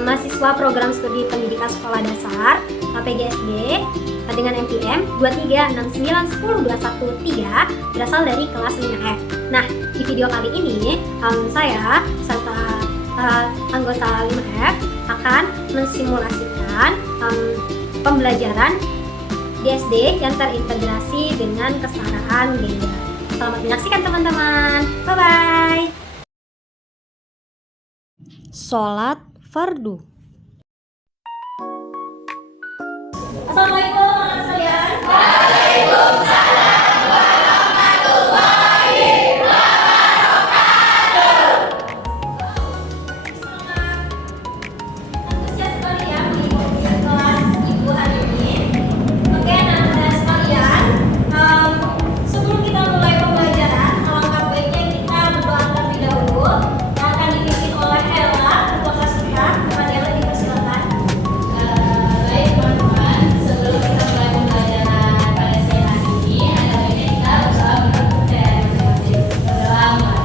mahasiswa program studi pendidikan sekolah dasar PGSD dengan NPM 236910213 berasal dari kelas 5F. Nah, di video kali ini saya serta anggota 5F akan mensimulasikan pembelajaran di SD yang terintegrasi dengan kesetaraan gender. Selamat menyaksikan teman-teman. Bye-bye. Sholat fardu. Assalamualaikum anak sekalian. Waalaikumsalam warahmatullahi wabarakatuh. Antusias sekali ya mengikuti kelas ibu hari ini. Oke, anak-anak sekalian, sebelum kita mulai pembelajaran, alangkah baiknya kita berdoa terlebih dahulu yang akan dipimpin oleh Ella, ketua kelas kita. Kepada Ella dipersilakan. Baik teman-teman, sebelum kita mulai pembelajaran pada siang hari ini, ada baiknya kita berusaha berpercaya masing-masing. Berdoa mulai.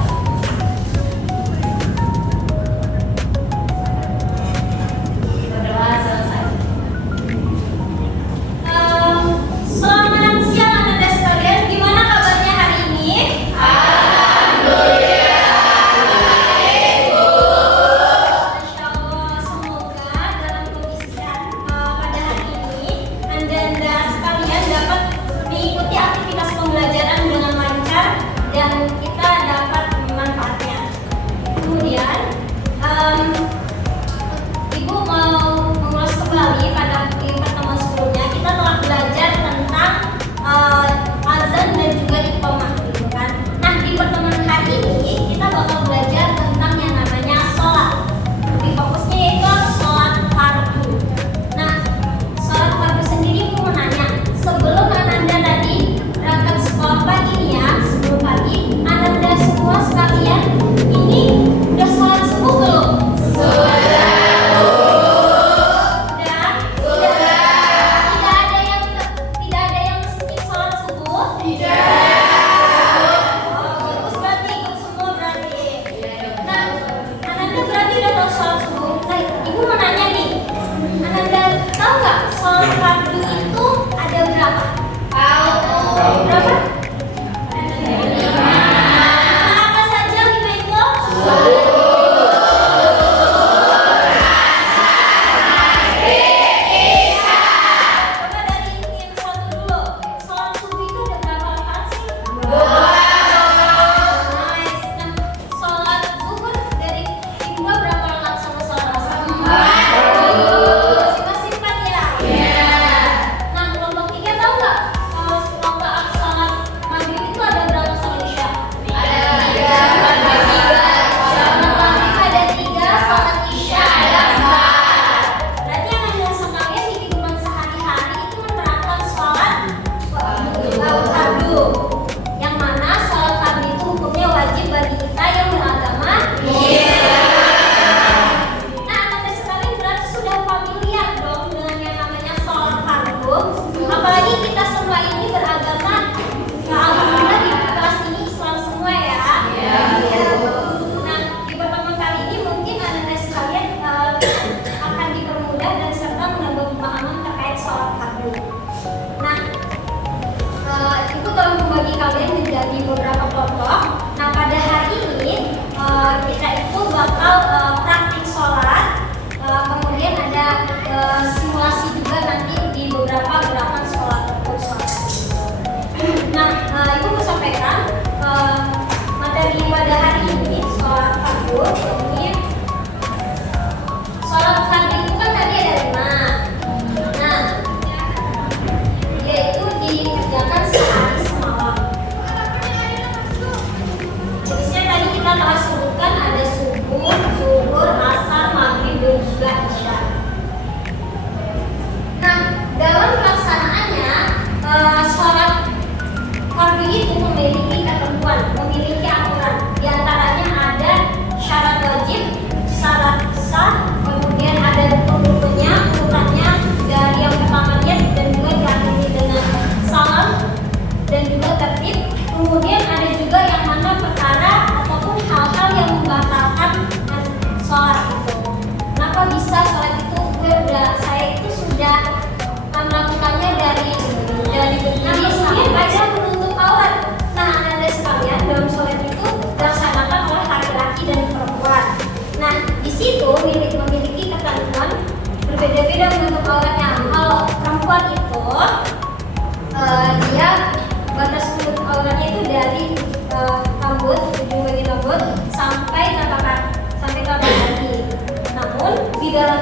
Berdoa selesai. Selamat siang anak-anak sekalian. Gimana kabarnya hari ini? Masya Allah, semoga dalam kondisi sehat pada hari ini Anda sekalian dapat mengikuti aktivitas pembelajaran dengan lancar dan kita dapat memanfaatnya. Kemudian, Ibu mau mengulas kembali pada pertemuan sebelumnya. Kita telah belajar tentang azan dan juga iqamah, gitu kan? Nah, di pertemuan hari ini kita bakal belajar tentang yang namanya sholat. Lebih fokusnya yaitu sholat fardu. Nah, sholat fardu sendiri aku mau nanya, sebelum Anda tadi berangkat sekolah pagi nih ya, sebelum pagi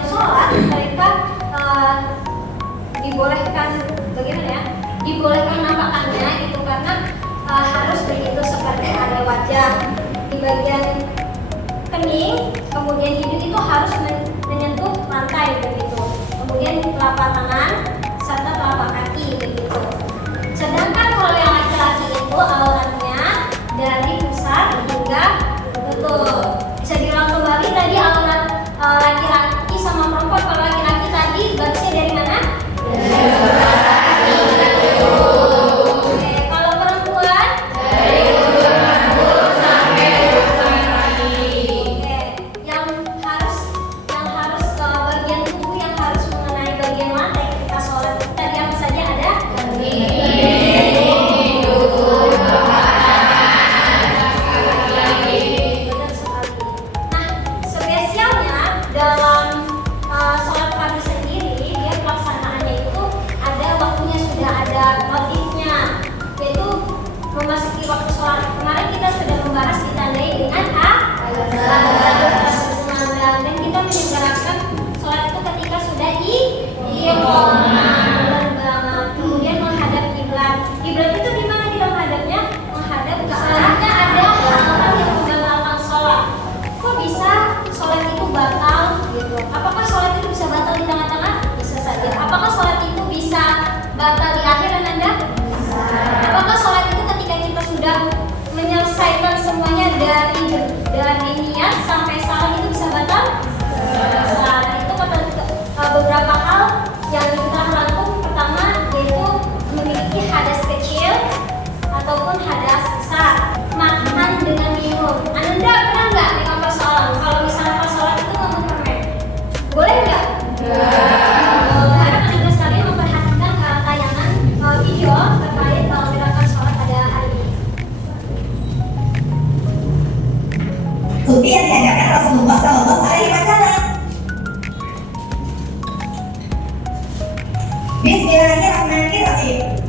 sholat mereka dibolehkan bagaimana ya? Dibolehkan menampakkannya itu karena harus begitu seperti ada wajah di bagian kening, kemudian hidung itu harus menyentuh lantai begitu. Kemudian telapak tangan serta telapak kaki begitu. Sedangkan kalau yang laki-laki itu auratnya dari pusar hingga betul. Bisa diulang kembali tadi aurat laki-laki sama perempuan. Kalau laki-laki tadi batasnya dari mana? Oke, kalau perempuan dari ujung rambut sampai ujung kaki. Oke, yang harus bagian tubuh yang harus mengenai bagian lantai ketika sholat itu tadi apa saja ada? Benar sekali. Nah, spesialnya dalam sholat fardu sendiri, dia pelaksanaannya itu ada waktunya, sudah ada motifnya, yaitu memasuki waktu sholat. Kemarin kita sudah membahas ditandai dengan dan kita menyelenggarakan sholat itu ketika sudah di benar banget. Kemudian menghadap kiblat. Kiblat itu di mana kita menghadapnya? Menghadap ke arahnya ada hal yang membatalkan sholat. Kok bisa sholat itu batal gitu? Apakah sholat itu bisa batal di tengah-tengah? Bisa saja. Apakah sholat itu bisa batal di akhir Anda? Bisa. Apakah sholat itu ketika kita sudah menyelesaikan semuanya dari niat sampai salam itu bisa batal? Bisa. Nah, itu beberapa hal yang kita rangkum. Pertama yaitu memiliki hadas kecil ataupun hadas besar, makan dengan minum. Anda pernah nggak dengan persoalan kalau misalnya pas sholat itu ngomong permen, boleh nggak? Karena Anda sekalian memperhatikan tayangan video terkait gerakan sholat pada hari ini. Bukti yang diajarkan Rasulullah Shallallahu Alaihi Wasallam. Bismillahirrahmanirrahim.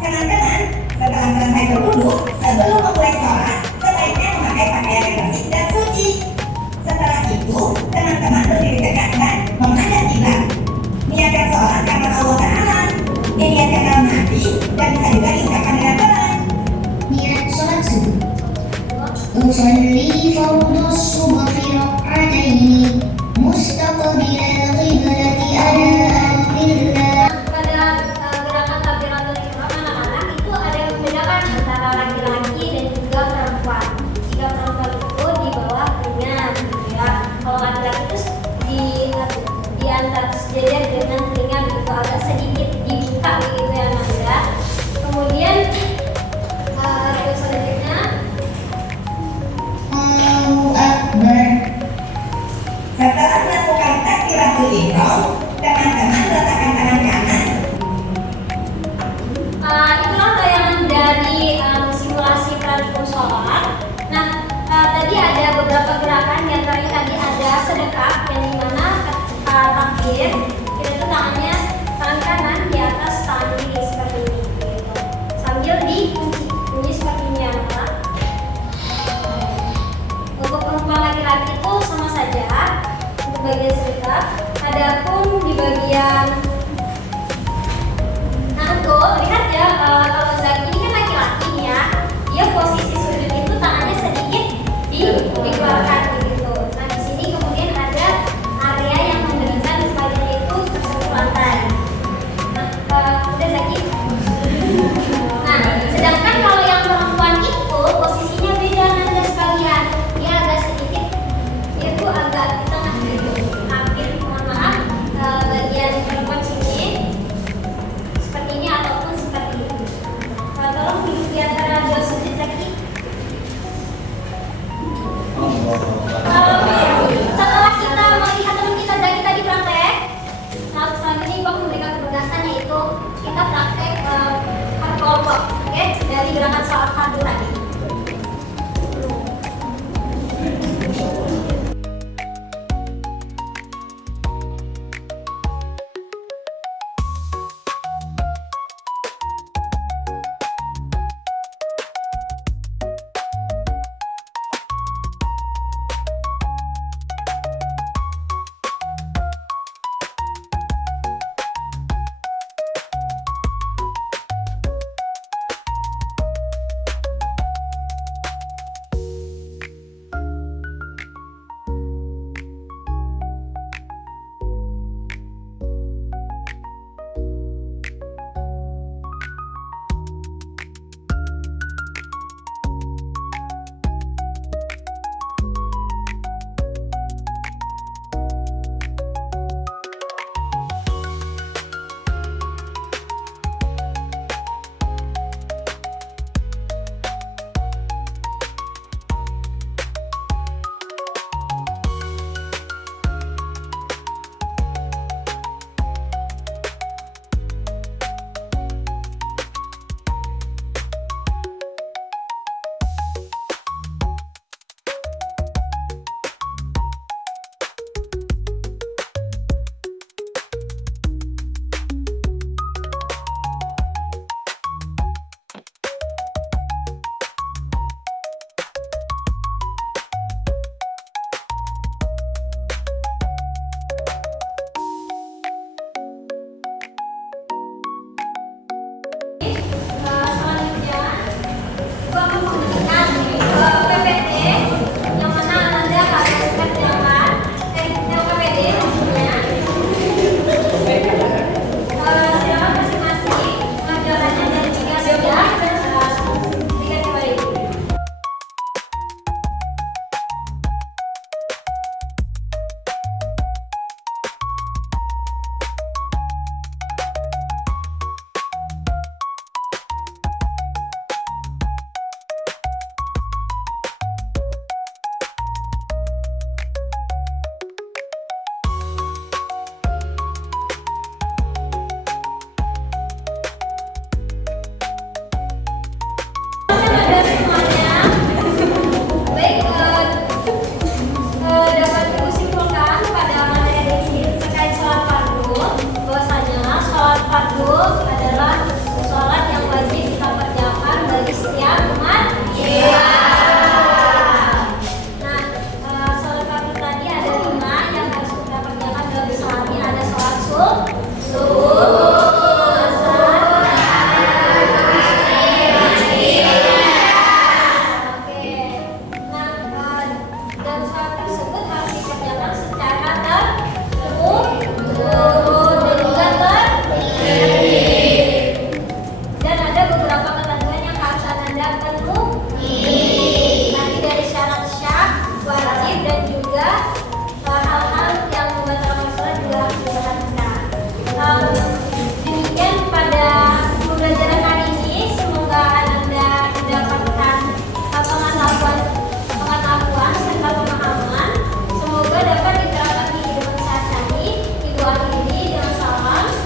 Teman-teman, setelah selesai berwudu, sebelum memulai sholat, sebaiknya memakai pakaian yang bersih dan suci. Setelah itu, teman-teman berdiri tegak dan menghadap kiblat. Niatkan sholat karena Allah Ta'ala. Diniatkan dalam hati dan bisa juga diucapkan dengan pelan. Niat sholat subuh. Usolli fardhu subhi rak'ataini mustaqbilal qiblati adaan lillah. Pada gerakan takbiratul ihram anak-anak itu ada yang membedakan antara laki-laki dan juga perempuan. Jika perempuan itu di bawah telinga, ya. Kalau laki-laki itu di antara sejajar dengan telinga begitu, agak sedikit dibuka begitu ya Nanda. Kemudian yang selanjutnya Allahu Akbar. Setelah melakukan takbiratul ihram, teman-teman letakkan tangan kanan. Itulah tayangan dari simulasi praktikum sholat. Nah, tadi ada beberapa gerakan, yang tadi ada sedekah, yang dimana takbir kita itu tangan kanan di atas tangan kiri seperti ini, gitu. Sambil dikunci seperti ini ya anak. Untuk perempuan laki-laki itu sama saja untuk bagian sedekah. Adapun di bagian lihat ya, kalau Zaki ini kan laki-laki nih ya, dia posisi sujud itu tangannya sedikit dikeluarkan begitu. Nah di sini kemudian ada area yang memberikan sebagian itu tersentuh lantai. Nah udah Zaki. Nah sedangkan kalau yang perempuan itu posisinya beda Nanda sekalian, dia agak sedikit, dia tuh agak di tengah gitu, hampir mohon maaf bagian perempuan sini seperti ini ataupun seperti ini. Tolong duduk di antara dua sujud Zaki. Setelah kita melihat teman kita Zaki tadi praktek, selanjutnya Ibu memberikan penugasan yaitu kita praktek kelompok, oke? Dari gerakan sholat fardu tadi.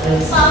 Salat